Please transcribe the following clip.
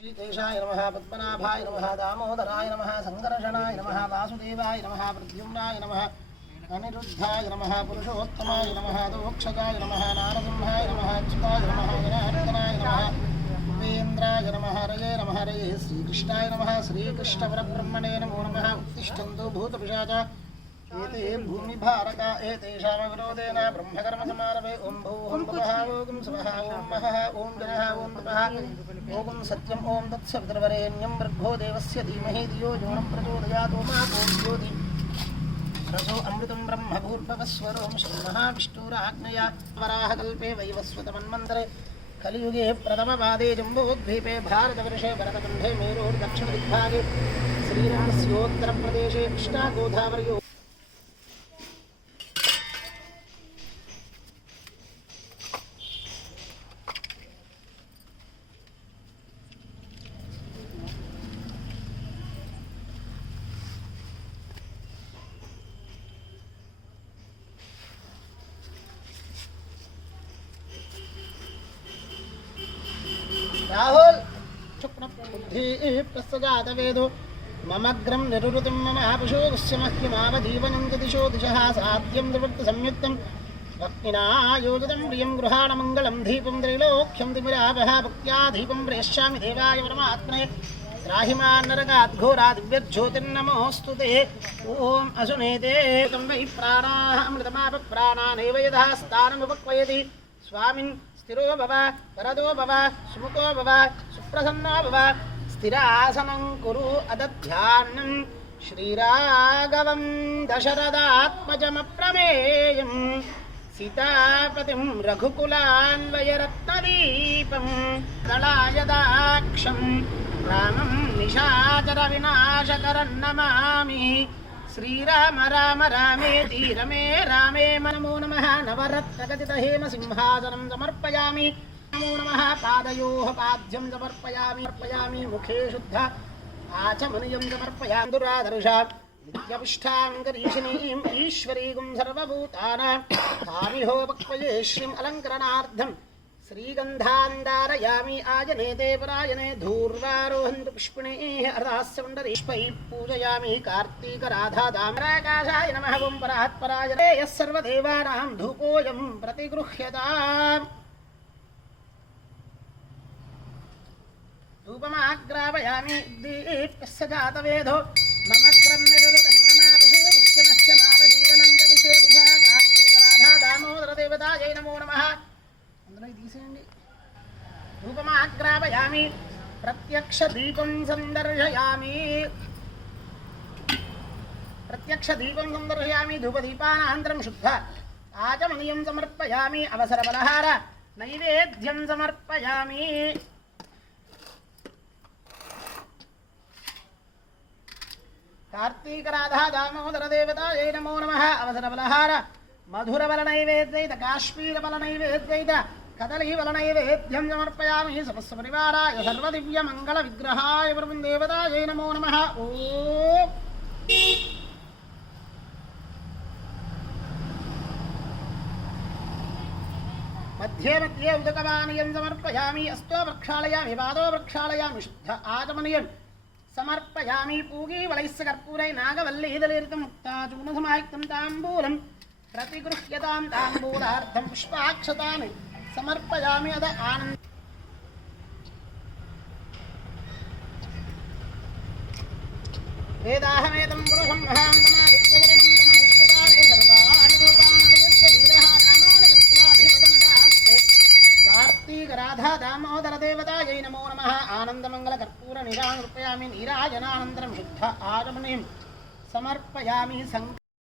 श्रीकेशाय नमः पद्मनाभाय नमः दामोदराय नमः संकर्षणाय नमः वासुदेवाय नमः प्रद्युम्नाय नमः अनिरुद्धाय नमः पुरुषोत्तमाय नमः दोक्षजाय नमः नारसिंहाय नमः अच्युताय नमः जनार्दनाय नमः उपेन्द्राय नमः हरये नमः हरये श्रीकृष्णाय नमः श्रीकृष्णपरब्रह्मणे नमो नमः उत्तिष्ठन्तु भूतपिशाचा एते भूमिभारका एतेषामविरोधेन ब्रह्मकर्मसमारभे ॐ भूः भवः ॐ स्वः ॐ महः ॐ जनः ॐ तपः ॐ सत्यम् ॐ तत्सवितुर्वरेण्यं भर्गो देवस्य धीमहि धियो यो नः प्रचोदयात् ॐ ज्योति रसो अमृतं ब्रह्म भूर्भुवस्वरो श्रीमहाविष्णुराज्ञया वराहकल्पे वैवस्वतमन्वन्तरे कलियुगे प्रथमपादे जम्बूद्वीपे भारतवर्षे भरतखण्डे मेरुर्दक्षिणदिग्भागे श्रीरामस्योत्तरप्रदेशे कृष्णा गोदावर्यो राहुल शुक्नबुद्धि प्रसजातवेदो ममग्रं निरुरुतिं मम आपुषो वश्यमह्यमावजीवनं च दिशो दिशः साध्यं द्रवृत्तसंयुक्तं भक्तिना योजितं प्रियं गृहाणमङ्गलं दीपं त्रैलोक्यं तिमिरापः भक्त्या दीपं प्रेष्यामि देवाय परमात्मने त्राहिमान् नरकाद्घोरात् दिव्यज्योतिर्नमोऽस्तु ते ॐ असुनेते तं वै प्राणाः अमृतमाप प्राणानेव यथा स्थानमुपक्वयति स्वामिन् स्थिरो भव वरदो भव सुमुखो भव सुप्रसन्नो भव स्थिरासनं कुरु अदध्यानं श्रीराघवं दशरथात्मजमप्रमेयं सीतापतिं रघुकुलान्वयरत्नदीपं दलायदाक्षं रामं निशाचरविनाशकरं नमामि श्रीराम राम रामेति रमे रामे नमो नमः नवरत्नखचितहेम सिंहासनं समर्पयामि नमो नमः पादयोः पाद्यं समर्पयामि मुखे शुद्ध आचमनीयं समर्पयामि दुरादर्शा नित्यपुष्टां करीशिनीम् ईश्वरीं सर्वभूतानां तामिहोपक्वये श्रीम् अलङ्करणार्थं श्रीगन्धान्धारयामि आजनेते परायणे धूर्वारोहन्तु पुष्पिणीः अर्धास्यपुण्डरीष्पैः पूजयामि कार्तीकराधादामराकाशाय नमः ॐ परात्परायणे यः सर्वदेवानां धूपोऽयं प्रतिगृह्यताम् धूपमाग्रापयामि दीप्यस्य जातवेदो ममग्रं निरुरुतं ममापिषो पुष्यमह्यमावजीवनं च दिशो दिशा कार्तीकराधादामोदरदेवतायै नमो नमः धूपमाग्रापयामि प्रत्यक्षदीपं संदर्शयामि धूपदीपानान्तरं शुद्ध आचमनीयं समर्पयामि अवसरबलहार नैवेद्यं समर्पयामि कार्तीकराधा दामोदरदेवतायै नमो नमः अवसरबलहार मधुरबलनैवेद्यैत काश्मीरबलनैवेद्यैत कदलीबलनैवेद्यं समर्पयामि समस्तपरिवाराय सर्वदिव्यमङ्गलविग्रहाय देवतायै नमो नमः ॐ मध्ये मध्ये उदकपानीयं समर्पयामि अस्तो प्रक्षालयामि पादो प्रक्षालयामि शुद्ध आचमनीयं समर्पयामि पूगीवलैस्य कर्पूरै नागवल्लीदलीर्तं मुक्ताचूर्णसमायुक्तं ताम्बूलं प्रतिगृह्यतां ताम्बूलार्थं पुष्पाक्षतानि समर्पयामि अद आनन्द वेदाहमेतं पुरुषं महान्तमादित्यवरणं तमहुष्टुतारे सर्वाणि रूपाणविद्य वीरः रामाणि कृत्वाभिवदनदास्ते कार्तीकराधा दामोदरदेवतायै नमो नमः आनन्दमङ्गलकर्पूरनिराणुर्पयामि नीराजनानन्तरं शुद्ध आचमनीं समर्पयामि